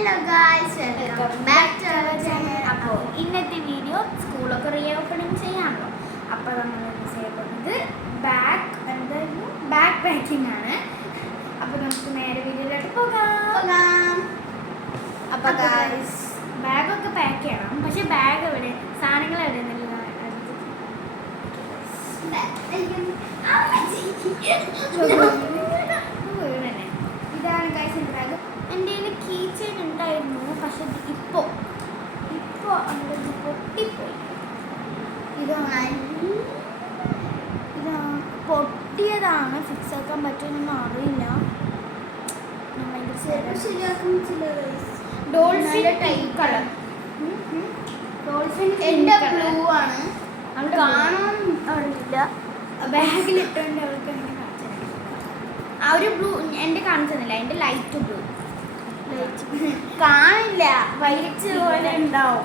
Hello guys, welcome back to our channel. അപ്പോൾ ഇന്നത്തെ video സ്കൂളൊക്കെ റീ ഓപ്പണിങ് ചെയ്യാണല്ലോ. അപ്പോൾ നമ്മൾ ചെയ്യുന്നത് ബാക്ക് പാക്കിംഗ് ആണ്. അപ്പോൾ നമുക്ക് നേരെ വീഡിയോയിലോട്ട് പോകാം. അപ്പോൾ ഗായ്സ്, ബാഗൊക്കെ പാക്ക് ചെയ്യണം. പക്ഷെ ബാഗ് എവിടെ, സാധനങ്ങൾ എവിടെ നിന്നില്ല. ഇതാണ് ഗായ്സ് എൻ്റെ ബാഗ്. എൻ്റെ കയ്യിൽ കീ ചെയിൻ ഉണ്ടായിരുന്നു, പക്ഷെ ഇപ്പോൾ അങ്ങോട്ട് പൊട്ടിപ്പോയി. ഇത് പൊട്ടിയതാണ്. ഫിക്സ് ആക്കാൻ പറ്റുമെന്നൊന്നും അറിയില്ല. ഡോൾഫിൻ കളർ, ഡോൾഫിൻ എൻ്റെ ബ്ലൂ ആണ്. കാണാൻ അറിയില്ല. ബാഗിലിട്ടുണ്ട്. അവൾക്ക് അങ്ങനെ ആ ഒരു ബ്ലൂ എൻ്റെ കാണിച്ചതല്ല, എൻ്റെ ലൈറ്റ് ബ്ലൂ. കാണില്ല, വൈറ്റ് പോലെ ഉണ്ടാവും.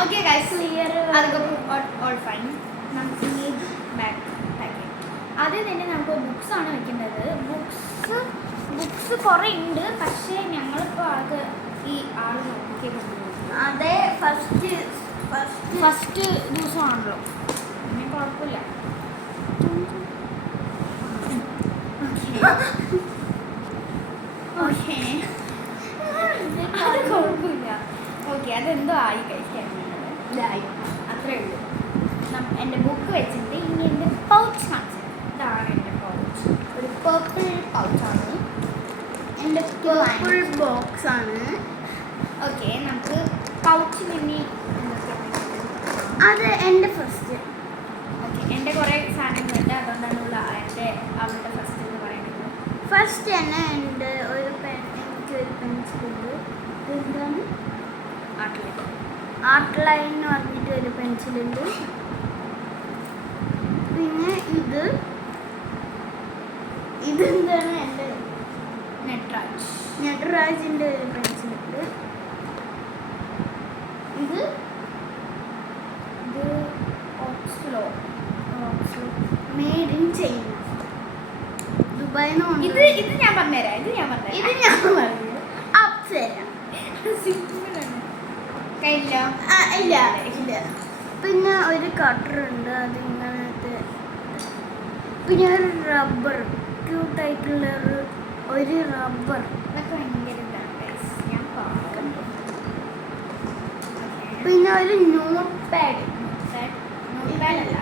Okay guys, clear all fine. നമുക്ക് ഈ ബാഗ് പാക്ക് ചെയ്യാം. ആദ്യം തന്നെ നമുക്ക് ബുക്സ് ആണ് വെക്കേണ്ടത്. ബുക്സ് കുറേ ഉണ്ട്, പക്ഷേ ഞങ്ങളിപ്പോൾ ആകെ ഈ ആൾ നോക്കിയത് അതെ ഫസ്റ്റ് ദിവസമാണല്ലോ, പിന്നെ കുഴപ്പമില്ല. അത് കുഴപ്പമില്ല. ഓക്കെ, അതെന്തോ ആയി കഴിക്കാൻ ഇതായി, അത്രേ ഉള്ളൂ. എൻ്റെ ബുക്ക് വെച്ചിട്ട് ഇനി എൻ്റെ പൗച്ച് കാണിച്ചത്. ഇതാണ് എൻ്റെ പൗച്ച്. ഒരു പേർപ്പിൾ പൗച്ചാണ്. എൻ്റെ പേർപ്പിൾ ബോക്സ് ആണ്. ഓക്കെ, നമുക്ക് പൗച്ച് പിന്നെ അത് എൻ്റെ ഫസ്റ്റ്. ഓക്കെ, എൻ്റെ കുറേ സാധനങ്ങളുണ്ട്, അതുകൊണ്ടാണ് അവളുടെ ഫസ്റ്റ് എന്ന് പറയുന്നത്. ഫസ്റ്റ് തന്നെ എൻ്റെ ഒരു എനിക്കൊരു പെൻസിലുണ്ട്. എന്താണ് ആർട്ട് ലൈൻ എന്ന് പറഞ്ഞിട്ട് ഒരു പെൻസിലുണ്ട്. പിന്നെ ഇതെന്താണ് എൻ്റെ നട്രാജിൻ്റെ ഒരു പെൻസിലുണ്ട്. ഇത് ഓക്സ്ലോ മെയ്ഡ് ഇൻ ചൈന, ദുബായിൽ നിന്ന്. ഇത് ഞാൻ പറഞ്ഞുതരാം. ഇല്ല. പിന്നെ ഒരു കട്ടറുണ്ട്, അത് ഇങ്ങനത്തെ. പിന്നെ ഒരു റബ്ബർ, ക്യൂട്ടായിട്ടുള്ള ഒരു റബ്ബർ. അതൊക്കെ ഭയങ്കര ഇതാണ്, ഞാൻ பார்க்கണ്ടോ. പിന്നെ ഒരു നോട്ട് പാഡ് അല്ല,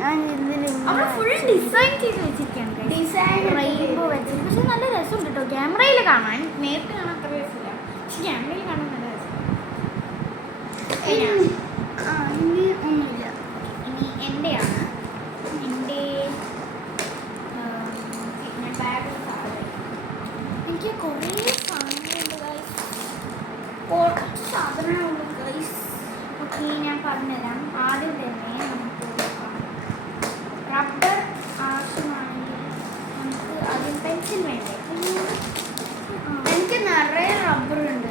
ഞാൻ ഇതിൽ ഫുൾ ഡിസൈൻ ചെയ്ത് വെച്ചിരിക്കുകയാണ്. ഡിസൈൻ റെയിൻബോ വെച്ചിട്ട്, പക്ഷെ നല്ല രസമുണ്ട് കേട്ടോ. ക്യാമറയിൽ കാണാൻ, നേരിട്ട് കാണാൻ അത്ര രസമില്ല, പക്ഷെ ക്യാമറയിൽ കാണാൻ നല്ല രസമാണ്. ഇനി ഒന്നുമില്ല. ഇനി എൻ്റെയാണ്. ഞാൻ ബാഗ് എനിക്ക് കുറേ സാധനങ്ങളുണ്ട് ഗൈസ്, കുറച്ച് സാധനങ്ങളുണ്ട് ഗൈസ്. ഓക്കെ, ഞാൻ പറഞ്ഞുതരാം. ആദ്യം തന്നെ നമുക്ക് റബ്ബർ ആവശ്യമാണെങ്കിൽ നമുക്ക് ആദ്യം പെൻസിൽ വേണ്ടേ. എനിക്ക് നിറയെ റബ്ബറുണ്ട്.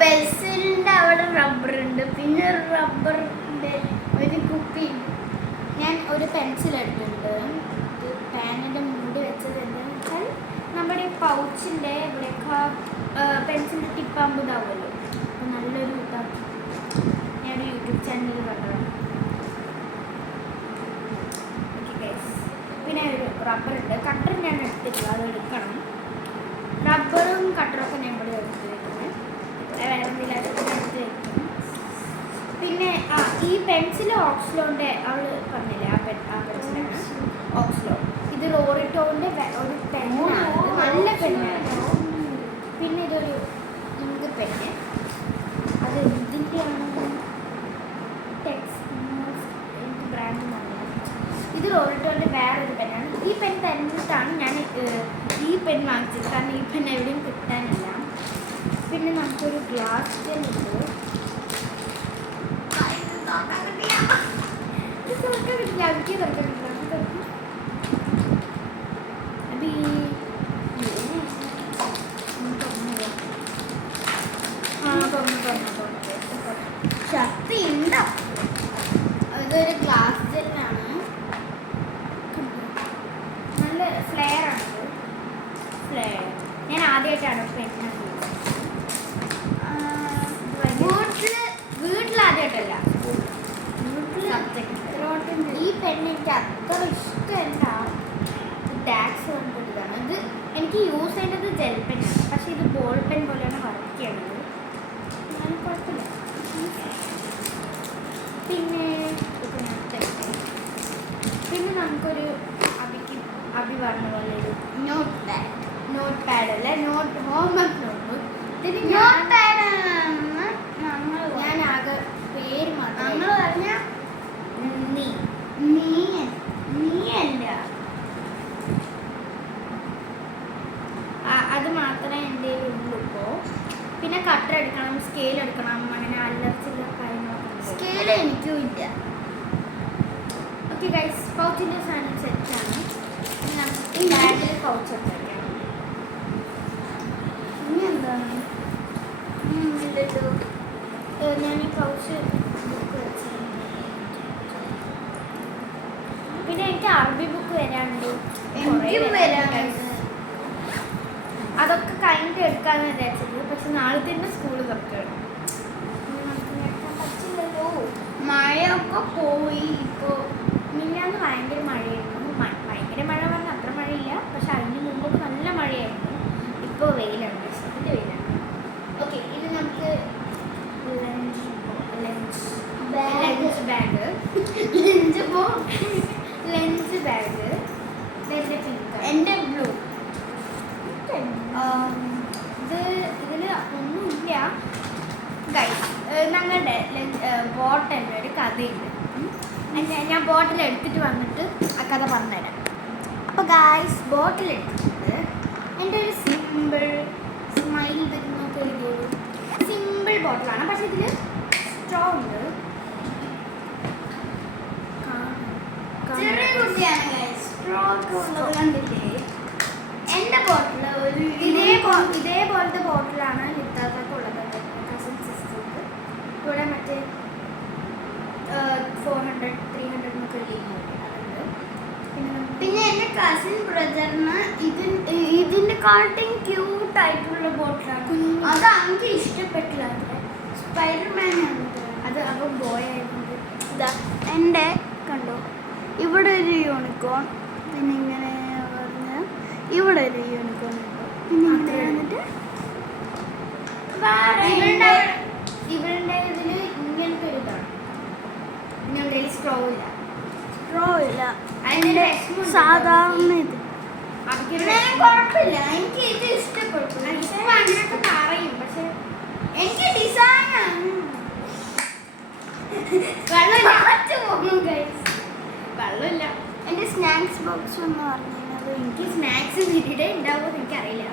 പെൻസിലിൻ്റെ അവിടെ റബ്ബറുണ്ട്. പിന്നെ റബ്ബറിൻ്റെ ഒരു കുപ്പി. ഞാൻ ഒരു പെൻസിൽ എടുത്തിട്ടുണ്ട്. പാനിൻ്റെ മൂടി വെച്ചത് എന്താണെന്ന് വെച്ചാൽ നമ്മുടെ പൗച്ചിൻ്റെ ഇവിടെയൊക്കെ പെൻസിലിൻ്റെ ടിപ്പാകുമ്പോൾ ഇതാവുമല്ലോ, അപ്പോൾ നല്ലൊരു ഇതാക്കി ഞാൻ യൂട്യൂബ് ചാനലിൽ കണ്ടതാണ്. പിന്നെ ഒരു റബ്ബറുണ്ട്. കട്ടർ ഞാൻ എടുത്തിട്ടില്ല, അത് എടുക്കണം. റബ്ബറും കട്ടറൊക്കെ ഞാൻ ഇവിടെ എടുത്ത് വെക്കുന്നത്, വേറെ എന്തെങ്കിലും എടുത്ത് വെക്കും. പിന്നെ ഈ പെൻസിൽ ഓക്സ്ലോൻ്റെ അവൾ പറഞ്ഞില്ലേ, ആ പെൻസിലാണ് ഓക്സ്ലോ. ഇത് ലോറിറ്റോൻ്റെ ഒരു പെന്നാണ്, നല്ല പെന്നാണ്. പിന്നെ ഇതൊരു ഇങ്ക് പെന്ന്, അത് ഇതിൻ്റെയാണ്, എനിക്ക് ബ്രാൻഡ് പറഞ്ഞത്. ഇത് ലോറിറ്റോൻ്റെ വേറൊരു പെന്നാണ്. ഈ പെൻ തന്നിട്ടാണ് ഞാൻ ഈ പെൻ വാങ്ങിച്ചത്, കാരണം ഈ പെൻ എവിടെയും കിട്ടാനില്ല. പിന്നെ നമുക്കൊരു ഗ്ലാസ് ജെല്ലുണ്ട്. ശക്തി ഉണ്ടോ? ഇതൊരു ഗ്ലാസ് ജെല്ലാണ്. പെണ്ണ് എനിക്ക് അത്ര ഇഷ്ടമല്ല. ടാക്സ് കൊണ്ടിട്ടാണ് ഇത്. എനിക്ക് യൂസ് ചെയ്യേണ്ടത് ജെൽ പെന്നാണ്, പക്ഷേ ഇത് ബോൾ പെൻ പോലെയാണ് വർക്ക് ചെയ്യുന്നത്. ഞാൻ കുഴപ്പമില്ല. പിന്നെ പിന്നെ നമുക്കൊരു അഭി പറഞ്ഞ പോലെ ഒരു നോട്ട് പാഡ് അല്ല, ഹോംവർക്ക് നോട്ട്ബുക്ക്. ഞാൻ ആകെ പേര് മാത്രം നമ്മൾ പറഞ്ഞ നീയല്ല, അത് മാത്രമേ എൻ്റെ ഉള്ളൂ ഇപ്പോൾ. പിന്നെ കട്ടർ എടുക്കണം, സ്കെയിൽ എടുക്കണം, അങ്ങനെ അല്ലറച്ചുള്ള കാര്യങ്ങളൊക്കെ. സ്കെയിൽ എനിക്കും ഇല്ല. ഓക്കെ ഗൈസ്, പൗച്ചിൻ്റെ സാധനം സെറ്റാണ്. ബാഗിൽ പൗച്ചൊക്കെ വയ്ക്കണം. ഇനി എന്താണ് ഞാൻ ഈ പൗച്ച് ബുക്ക് വെച്ചു. പിന്നെ എനിക്ക് അറബി ബുക്ക് വരാനുണ്ട്, അതൊക്കെ കഴിഞ്ഞിട്ട് എടുക്കാമെന്ന് വിചാരിച്ചത്. പക്ഷെ നാളെ തന്നെ സ്കൂൾ തുറക്കണം. പറ്റില്ലല്ലോ, മഴയൊക്കെ പോയി. ഇപ്പോൾ മിന്നാന്ന് ഭയങ്കര മഴയായിരുന്നു. ഭയങ്കര മഴ പറഞ്ഞാൽ അത്ര മഴയില്ല, പക്ഷെ അതിന് മുമ്പൊക്കെ നല്ല മഴയായിരുന്നു. ഇപ്പോൾ വെയിലാണ്, ഇഷ്ടത്തിൻ്റെ വെയിലാണ്. ഓക്കെ, ഇത് നമുക്ക് ലഞ്ച് ബാഗ് എൻ്റെ ബ്ലൂ. ഇതിൽ ഒന്നുമില്ല ഗൈസ്. ഞങ്ങളുടെ ബോട്ടിൻ്റെ ഒരു കഥയുണ്ട്. ഞാൻ ബോട്ടിൽ എടുത്തിട്ട് വന്നിട്ട് ആ കഥ പറഞ്ഞുതരാം. അപ്പോൾ ഗൈസ്, ബോട്ടിൽ എടുത്തിട്ട് എൻ്റെ ഒരു സിമ്പിൾ സ്മൈൽ വരുന്നൊക്കെ എഴുതിയൊരു സിമ്പിൾ ബോട്ടിലാണ്. പക്ഷെ ഇതിൽ സ്ട്രോ ഉണ്ട്. ചെറിയ കുട്ടിയാണ് ഗൈസ്, സ്ട്രോ ഒക്കെ ഉള്ളത് കണ്ടില്ലേ? എൻ്റെ ബോട്ടിൽ ഒരു ഇതേപോലത്തെ ബോട്ടിലാണ് ലിത്താക്കൊക്കെ ഉള്ളത്, കസിൻ സിസ്റ്റർക്ക്. ഇവിടെ മറ്റേ 400 300 എന്നൊക്കെ എഴുതിയിട്ടുണ്ട്. അതുണ്ട്. പിന്നെ എൻ്റെ കസിൻ ബ്രദറിന് ഇതിൻ്റെ കാട്ടിങ് ക്യൂട്ടായിട്ടുള്ള ബോട്ടിലാണ്. അത് എനിക്ക് ഇഷ്ടപ്പെട്ടില്ല. സ്പൈഡർമാനാണ് അത്. അപ്പോൾ ബോയ് ആയിരുന്നു. ഇതാ എൻ്റെ കണ്ടോ, ഇവിടെ ഒരു യൂണിക്കോൺ, പിന്നെ ഇങ്ങനെ പറഞ്ഞ് ഇവിടെ ഒരു യൂണിക്കോൺ ഉണ്ട്. പിന്നെ ഇങ്ങനെ വന്നിട്ട് ഇവരുടെ ഇതിൽ ഇങ്ങനത്തെ ഒരു ഇതാണ്. ഇങ്ങനെ സ്ട്രോ ഇല്ല. അതിൻ്റെ സാധാരണ ഇത് കുഴപ്പമില്ല. എനിക്ക് ഇത് ഇഷ്ടപ്പെട്ടു. അങ്ങനെയൊക്കെ പറയും, പക്ഷെ എനിക്ക് ഡിസൈനാണ്. വെള്ളമില്ല. എൻ്റെ സ്നാക്സ് ബോക്സ് എന്ന് പറഞ്ഞത് എനിക്ക് സ്നാക്സ് വീട്ടിടെ ഉണ്ടാവുമെന്ന് എനിക്കറിയില്ല.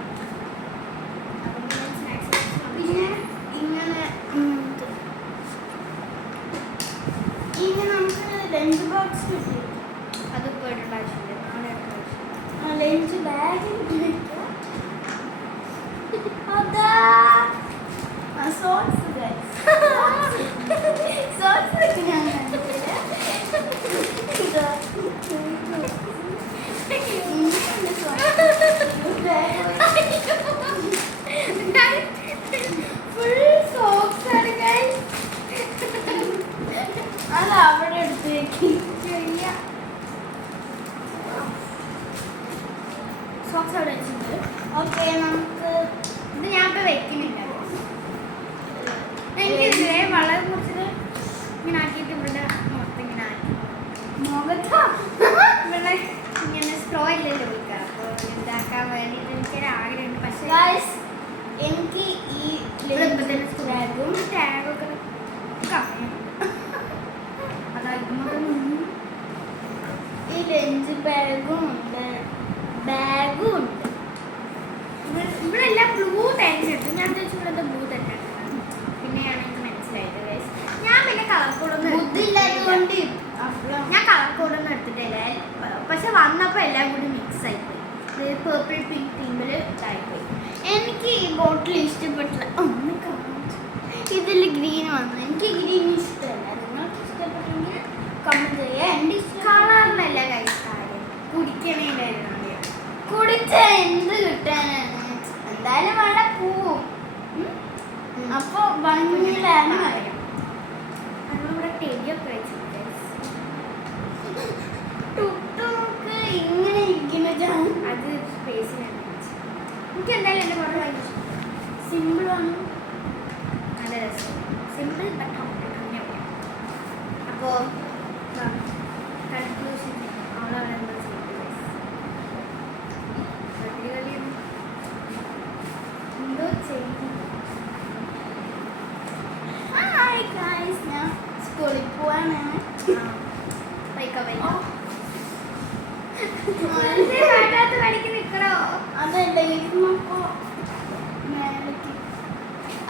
പിന്നെ ഇങ്ങനെ നമുക്ക് ലഞ്ച് ബോക്സ് കിട്ടി. അത് പോയിട്ടുള്ള ആവശ്യമില്ല, നാളെ ലഞ്ച് ബാഗിൽ അതാ സോക്സ് സോക്സ് ഞാൻ ഫുൾ സോക്സ് ആണ് ഗൈസ്. അത് അവിടെ എടുത്ത് വെക്കി. സോക്സ് അവിടെ വെച്ചിട്ടുണ്ട്. ഓക്കെ, നമുക്ക് ഇത് ഞാൻ ഇപ്പോൾ വെക്കുന്നില്ല. എനിക്കിതിലെ വളരെ കുറച്ചിട്ട് ഇങ്ങനെ ആക്കിയിട്ട് ഇവിടെ മൊത്തം ഇങ്ങനെ ആക്കി മുഖത്തോ ഇവിടെ ഇങ്ങനെ സ്ട്രോ ഇല്ലല്ലോ വിൽക്കുക. അപ്പോൾ ഇതാക്കാൻ വേണ്ടിയിട്ട് എനിക്കൊരു ആഗ്രഹമുണ്ട്. പക്ഷേ എനിക്ക് ഈ ബാഗും ടാഗൊക്കെ ഈ ലഞ്ച് ബാഗും ഉണ്ട്, ഇവിടെ എല്ലാം ബ്ലൂ തന്നെ ഉണ്ട്. ഞാൻ ചോദിച്ചു ഇവിടെ ബ്ലൂ തന്നെ ഉണ്ട്. പിന്നെയാണ് എനിക്ക് മനസ്സിലായത് ഗൈസ്. ഞാൻ പിന്നെ കളർ കോഡൊന്നും ബുദ്ധിയില്ലാത്തതുകൊണ്ട് ഞാൻ കളർ കോഡൊന്നും എടുത്തിട്ടില്ല. പക്ഷെ വന്നപ്പോൾ എല്ലാം കൂടി മിക്സ് ആയിപ്പോയി. പേർപ്പിൾ പിങ്ക് തീമിൽ ഇതായിപ്പോയി. എനിക്ക് ഈ ബോട്ടിൽ ഇഷ്ടപ്പെട്ടില്ല. ഇതിൽ ഗ്രീൻ വന്നു. എനിക്ക് ഗ്രീൻ ഇഷ്ടമല്ല. നിങ്ങൾക്ക് ഇഷ്ടപ്പെട്ടെങ്കിൽ കമൻറ്റ് ചെയ്യുക. എൻ്റെ കളറിലല്ല ഗൈസ് കാര്യം, കുടിക്കണേലായിരുന്നു. കുടിച്ച എന്ത് കിട്ടാനാണ്? എന്തായാലും വെള്ള പോവും. അപ്പോൾ ഭംഗിയിലാണ് അറിയാം. നമ്മളിവിടെ ടെടിയൊക്കെ വെച്ചിട്ടുണ്ട്.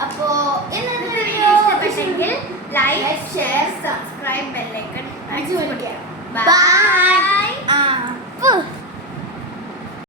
അപ്പോ ഇന്നത്തെ വീഡിയോ ഇഷ്ടപ്പെട്ടെങ്കിൽ like share subscribe bell icon അടിച്ചു പൊളിക്കാം. ബൈ.